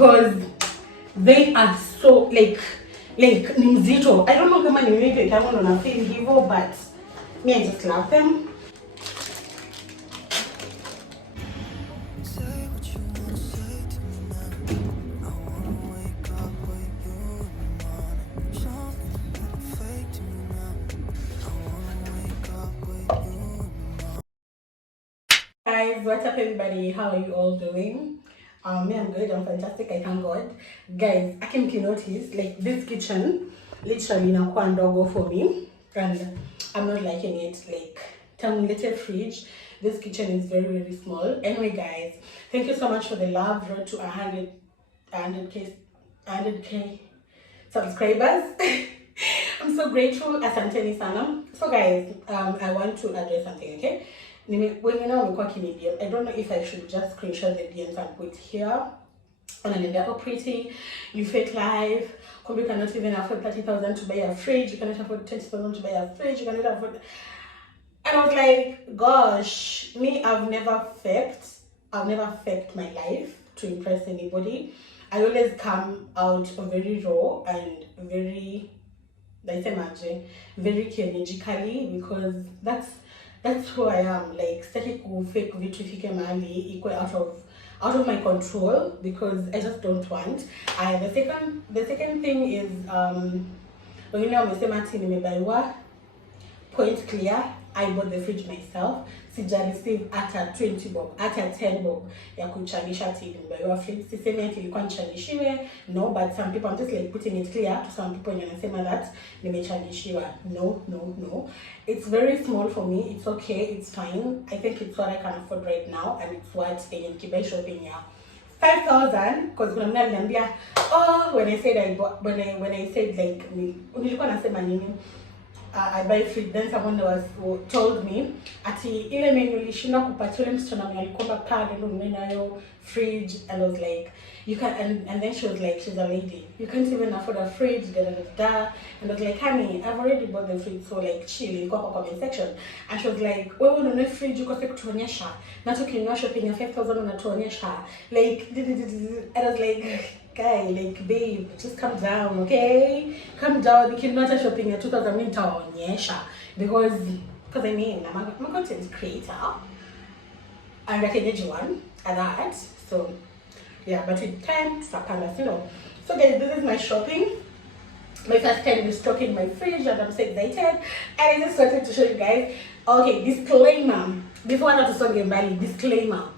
because they are so like ni mzito. I don't know kama ni mimi kama ndo na feel hivyo, but me I just love them. Guys, what's up everybody? How are you all doing? Me, I'm good, I'm fantastic, I thank God. Guys, I can notice like this kitchen literally inakuwa ndogo for me and I'm not liking it. Like terminated fridge, this kitchen is very small. Anyway guys, thank you so much for the love. Road to 100k subscribers. I'm so grateful. Asanteni sana. So guys, I want to address something, okay? When you know I don't know if I should just screenshot the DMs and put here. And they're all pretty. You fake life. You cannot even afford 30,000 to buy a fridge. You cannot afford 20,000 to buy a fridge. You cannot afford. And I was like, gosh, me, I've never faked my life to impress anybody. I always come out very raw and very energically, because that's who I am. Like static fake vitrifique mali equal out of my control, because I just don't want. The second thing is when you know point clear, I bought the fridge myself. Sija receive at a 20 bob, at a 10 bob ya kuchanisha TV nimebuy fridge. Sisemi ati ilikuwa nichanishiwe, no, but some people, I'm just like putting it clear to some people wanasema that nimechanishiwa. No. It's very small for me. It's okay, it's fine. I think it's what I can afford right now, and it's what I can shopping here. 5,000, because when when I said like nilikuwa nasema nini, I buy fridge, then someone told me ati ile menu ilishinda kupatia ile msichana mwenye alikuwa pale ndo mmenayo fridge, and I was like you can, and then she was like, she's a lady, you can't even afford a fridge, and I was like, honey, I've already bought the fridge, so like chill, ilikuwa kwa comment section, and she was like, wewe ununue fridge uko kutuonyesha na tukinunua shopping ya 5,000 unatuonyesha like, and I was like, guy, like babe, just calm down, okay? Calm down. You cannot shopping at 2,000 nitaonyesha, because I mean I'm a content creator and I can get one at that. So yeah, but with time to you know. So guys, this is my shopping. My first time restocking my fridge, and I'm so excited. And I just wanted to show you guys. Okay, disclaimer. Before I start getting Bali, disclaimer.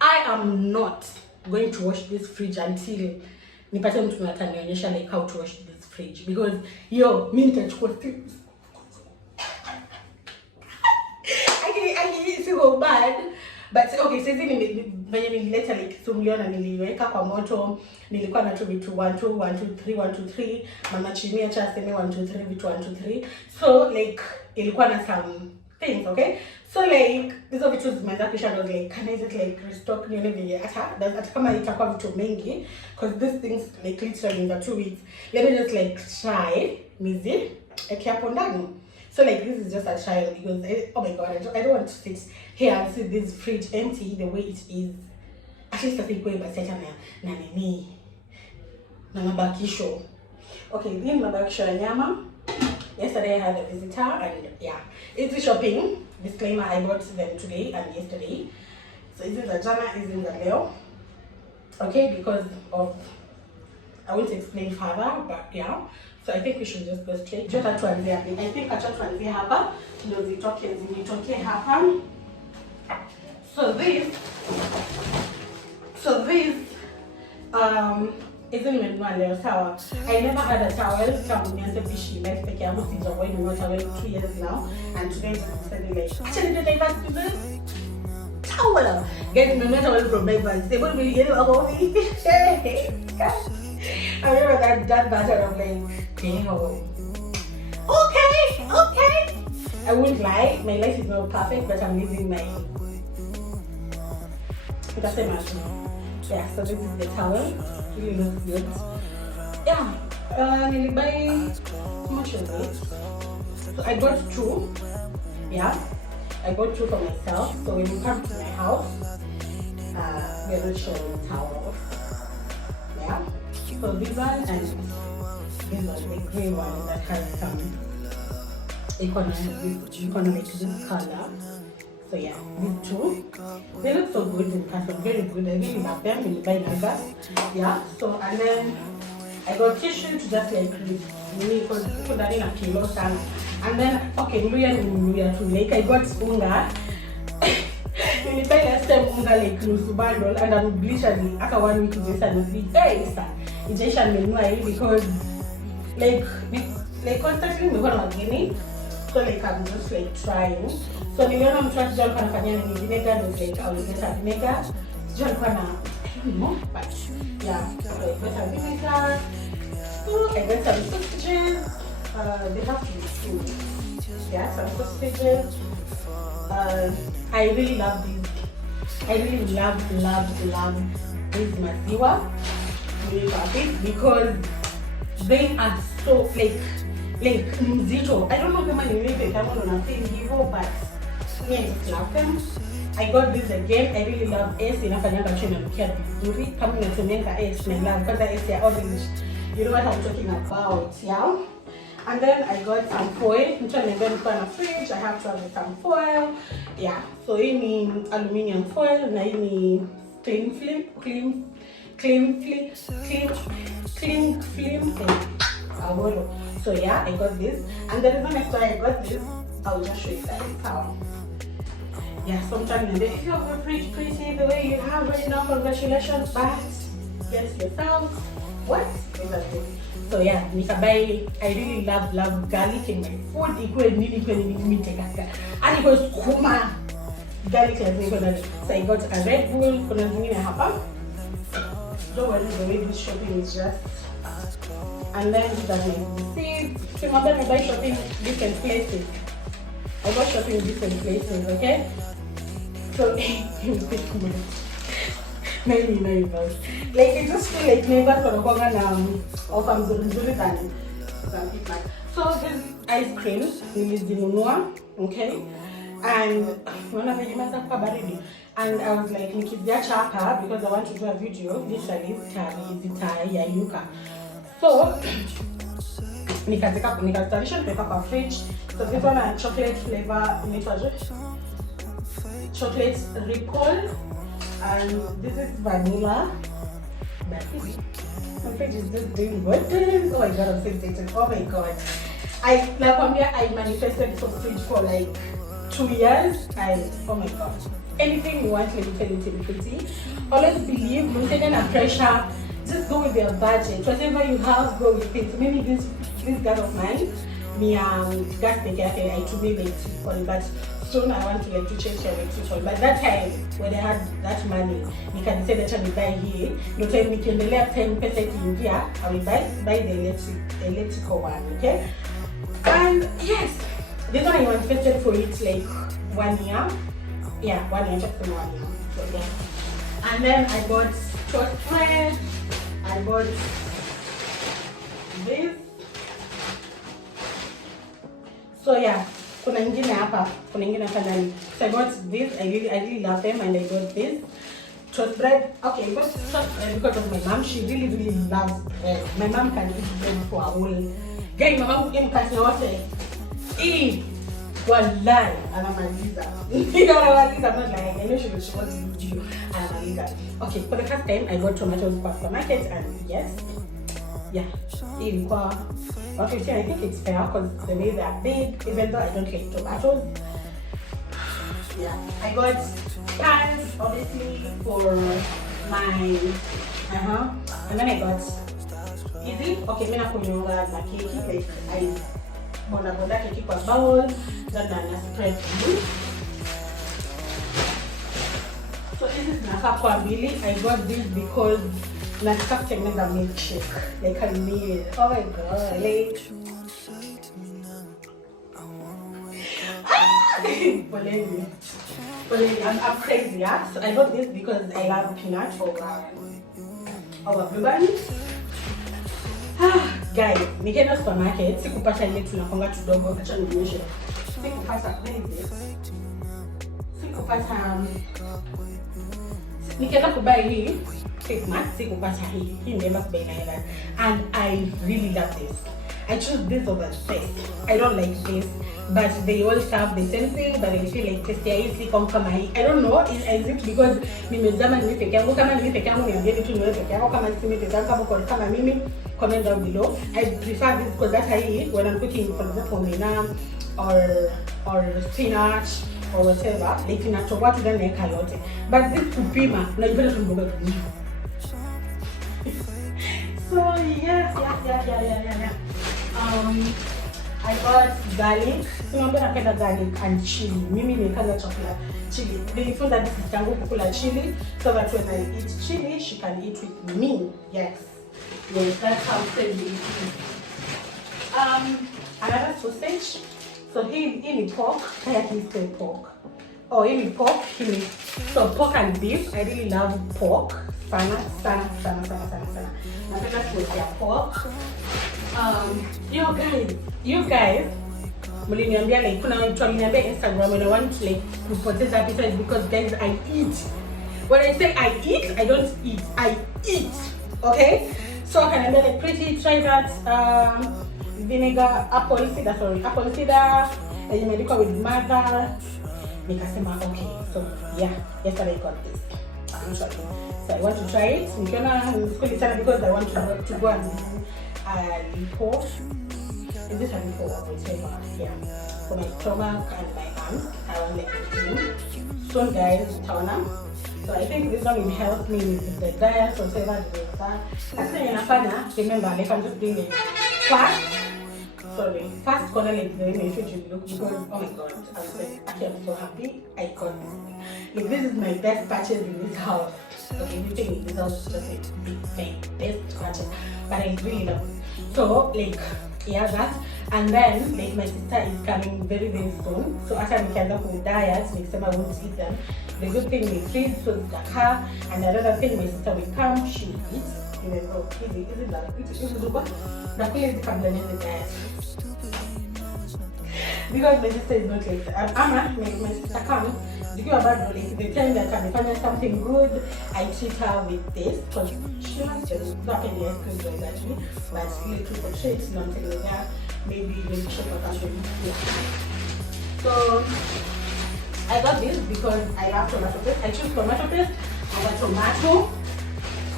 I am not going to wash this fridge until nipate mtu atanionyesha like how to wash this fridge, because mimi nitachukua things. I feel bad, but okay, sasa nilileta like sumliona, niliweka kwa moto, nilikuwa na vitu 1 2 1 2 3 1 2 3, mama chini acha aseme 1 2 3 vitu 1 2 3, so like ilikuwa na some things, okay? So like these are vitu zimeanza kisha, I was like, can I just like restock nione vile hata kama itakuwa vitu mengi, because these things like literally in the 2 weeks, let me just like try mizi hapo ndani. So like this is just a trial, because oh my god, I don't want to sit here and see this fridge empty the way it is. At least I think we're better na nini na mabakisho. Okay, hii mabakisho ya nyama. Yesterday I had a visitor, and yeah, it's shopping. Disclaimer, I bought them today and yesterday. So this is the jana, is in the leo. Okay, because of, I won't explain further, but yeah. So I think we should just go straight. I think acha tuanzie hapa ndio zitoke hapa. So this isn't nimenunua leo, sawa. I never had a towel tangu nianze kuishi life peke yangu, sijawahi nunua towel 2 years now, and today is Sunday, like actually the day back to this towel. Getting the towel from my van. They won't be getting about me. I remember that battle of like, damn. Okay. I wouldn't lie, my life is not perfect, but I'm living my. That's a matter. Yeah, so this is the towel. Really looks good. Yeah, I buy how much is it? So I bought 2. Yeah, I bought 2 for myself. So when you come to my house, we are not sharing towels. So this one and this one, the grey one that has some economic this color. So yeah, these two, they look so good in person, very good. I really love them when you buy Nagas. Yeah. So and then I got tissue to just like because people that in a kilo sana. And then okay, we are too late. I got unga. When you buy last time unga like nusu bundle and I'm literally after 1 week just and hey sir, it's just because like constantly we're gonna getting. So like I'm just like trying. So I'm trying to jump on a vinegar was like I will get a vinegar. Jump on I don't know, but yeah, so I got a vinegar. So I got some sausages. They have to be food. Yeah, some sausages. I really love these. I really love these maziwa. Really love it because they are so like mzito. I don't know if I'm really on a thing, but yeah, I just love them. I got this again. I really love S. Inafanyanga chini mkia vizuri. Kama unatumia S, I love because S are orange. You know what I'm talking about, yeah? And then I got some foil. I'm trying to invent a fridge. I have to have some foil. Yeah. So any aluminium foil, na any clean film. So yeah, I got this. And the reason next why I got this, I'll just show you guys how. Yeah, sometimes if you have a fridge pretty the way you have right now, congratulations, but get yourself what? So yeah, I really love garlic in my food. And it was kuma garlic. So I got a Red Bull, don't worry, the way this shopping is just. And then that makes see, remember I buy shopping different places. I go shopping different places, okay? So maybe neighbors. Like it just feel like neighbors for or some zuri than some people. So this ice cream is the Munua, okay? And one of the and I was like, Nikizia Chaka because I want to do a video. Literally, Yuka. So nikazalisha nimeweka kwa fridge. So this one a chocolate flavor, chocolate ripple, and this is vanilla. My fridge is just doing good. Oh my god, I'm so excited. Oh my god. I manifested for fridge for like 2 years and oh my god. Anything you want, let me tell you, pretty. Always believe, don't take any pressure. Just go with your budget. Whatever you have, go with it. Maybe this guy of mine, gas maker, I to be like but soon I want to change your electrician. But that time when I had that money, you can say that I will buy here. No time we can left 10% in here. I will buy the electrical one, okay? And yes, this one I manifested for it like 1 year. Yeah, 1 year, just 1 year. So yeah. And then I got toast bread. I bought this. So yeah, kuna ingine hapa ndani. So I got this. I really love them, and I got this toast bread. Okay, I got toast bread because of my mom. She really loves bread. My mom can eat bread for a whole. Guys, my mom came kasi wote. Wallahi, anamaliza. I'm not lying. I know she wants to do anamaliza. Okay, for the first time I got tomatoes for supermarket and yes, yeah, okay, I think it's fair because the way they are big, even though I don't like tomatoes. Yeah, I got pans obviously for my and then I got easy. Okay, mimi nakunyonga na keki like I bonda keki kwa bowl then I spread it. So this is nafaka mbili. I got this because nataka kutengeneza milkshake like a meal. Oh my god, like I'm crazy, yeah? So I got this because I love peanuts for our blueberry. Guys, nikaenda supermarket, sikupata ile tunakonga tudogo, acha nionyeshe. Sikupata nikaenda kubai hii Christmas, he never spent like that. And I really love this. I choose this over this. I don't like this, but they all have the same thing, but I feel like tasty I don't know, is it because nimezama ni peke yangu? Kama ni peke yangu niambie tu niwe peke yako, kama si peke yangu kama mimi, comment down below. I prefer this because that's how when I'm cooking, for example, mina or spinach or whatever, like inatoka tu ndani ya yote. But this kupima unajipata tu mboga tu. So yeah. I got garlic. So I'm gonna put garlic and chili. Mimi nikala chocolate chili. They feel that this is tango kukula chili, so that when I eat chili, she can eat with me. Yes, that's how friendly it is. Another sausage. So here in pork. I can say pork. Oh, in pork. So pork and beef. I really love pork. Sana. Napenda kuwekea pork. You guys, mliniambia like kuna mtu aliniambia Instagram when I want to like kupoteza appetite because guys I eat. When I say I eat, I don't eat. I eat. Okay? So can I be like pretty try that vinegar apple cider and you make it with mother. Nikasema okay. So yeah, yesterday I got this. So I want to try it. Because I want to go and lipo. Is this a lipo or whatever? Yeah. For my stomach and my arms, I want like to so guys, Tawana. So I think this one will help me with the diet or whatever. Remember, like I'm just doing it fast corner like the way my food should look because oh my god, I'm so happy I got this. Like this is my best purchase in this house. Okay, everything in this house is just a big thing, best purchase. But I really love it. So like yeah, that, and then like my sister is coming very soon. So after we can with diet, next time I won't eat them. The good thing we freeze so it's her, and another thing my sister will come, she eats. Even though because my sister is not like that. My sister comes. The time that I find something good, I treat her with this because she wants to not any excuse like that, but little for treats, not telling her, maybe even shop or something. Yeah. So I got this because I love tomato paste. I choose tomato paste over tomato.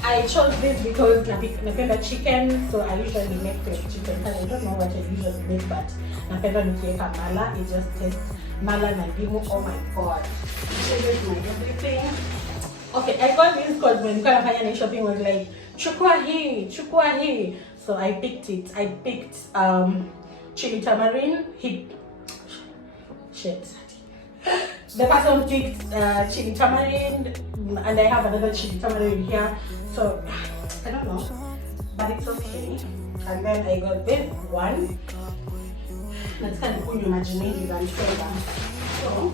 I chose this because napenda chicken, so I usually make the chicken. I don't know what I usually make, but napenda nikiweka mala, it just tastes mala na ndimu. Oh my god, this is my everything. Okay, I got this because when Kala shopping was like chukua hii. So I picked it. I picked chili tamarind. The person picked chili tamarind, and I have another chili tamarind here. So I don't know, but it's okay. And then I got this one. That's kind of cool, imaginative and flavor. So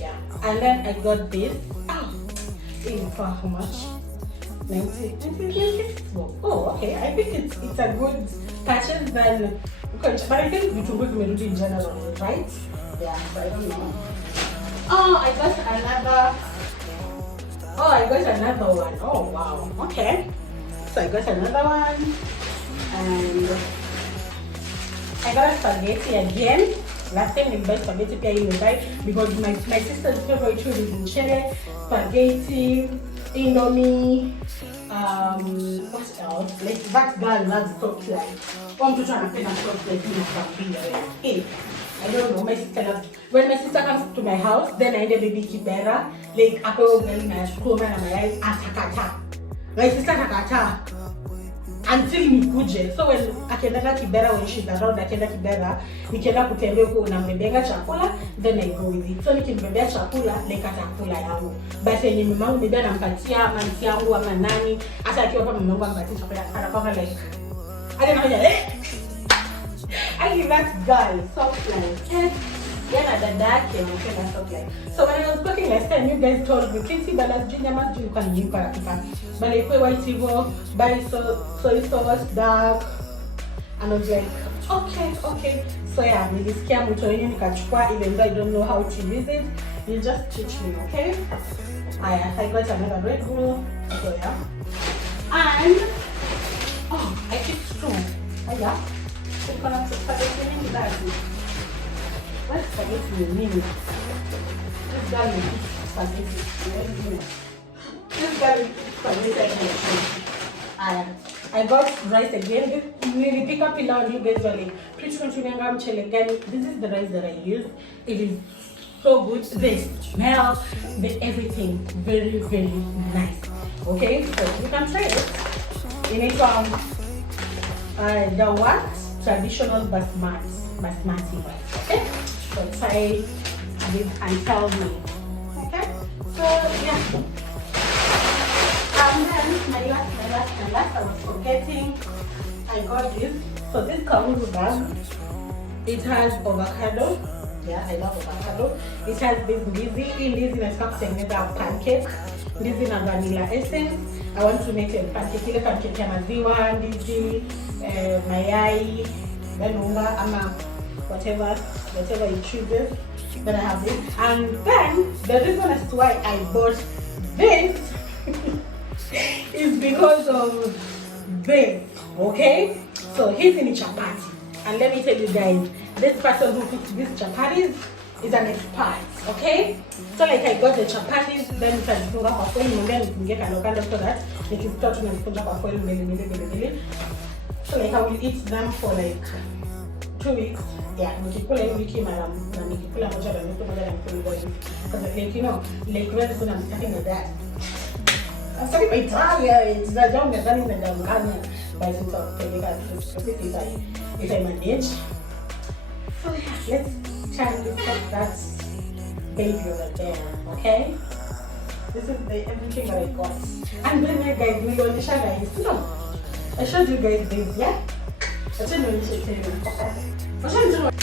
yeah. And then I got this. For how much? 90. Oh, okay. I think it's a good purchase then. But I think we should go to in general, right? Yeah, but I don't know. I got another one. Oh wow. Okay. So I got another one, and I got a spaghetti again. Last time we buy spaghetti because my sister's favorite food is in Chile. Spaghetti, Indomie, what else? Like that girl loves soft like. I'm just trying to find a soft like in I don't know, my sister loves. When my sister comes to my house, then I end baby kibera, like apple ugali na sukuma na mayai atakata. My sister takata until nikuje. So when akienda kibera, when she's around akienda kibera, nikienda kutembea huko na mbebenga chakula, then I go with it. So nikimbebea chakula, like atakula yangu. But yenye mamangu bibi anampatia ama nti yangu ama nani, hata akiwa kama mamangu anampatia chakula, anakuwa like I give that girl soft like yeah, dada yake anapenda soft like. So when I was cooking last time, you guys told me Kinti balance junior mas juu kwa nini para pika. But like white hivyo, buy soy sauce dark, and I was like okay. So yeah, nilisikia mtu wenu nikachukua even though I don't know how to use it. You just teach me, okay? I got another Red Bull. So yeah. And I picked two. Yeah. So gonna spaghetti in that. What's spaghetti mean? This garlic spaghetti. This garlic spaghetti. I got rice again. Really pick up pilau and you guys were like, please continue again. This is the rice that I use. It is so good. The smell, the everything, very, very nice. Okay, so you can try it. You need the what? Traditional basmati rice. Okay, so try this and tell me. Okay, so yeah. And then my last, I was forgetting. I got this. So this Kauru bag, it has avocado. Yeah, I love avocado. It has this ndizi na pancake. Ndizi na vanilla essence. I want to make a pancake. Ile pancake ya maziwa, ndizi, mayai, then unga ama whatever you choose. Then I have this. And then the reason as to why I bought this is because of this. Okay? So he's in chapati. And let me tell you guys, this person who cooks these chapatis is an expert, okay? So like I got the chapatis, then you can put up a foil, and then you can get a so that you can start to put up a foil, so like I will eat them for like 2 weeks. Yeah, because like you know, like very soon I'm starting with that. I'm starting by Italia, it's the job that I'm in the by sense of if I manage. So yeah, let's try and discuss that baby over there, okay? This is everything that I got. And then guys, we don't share guys. No, I showed you guys this, yeah? I showed you this.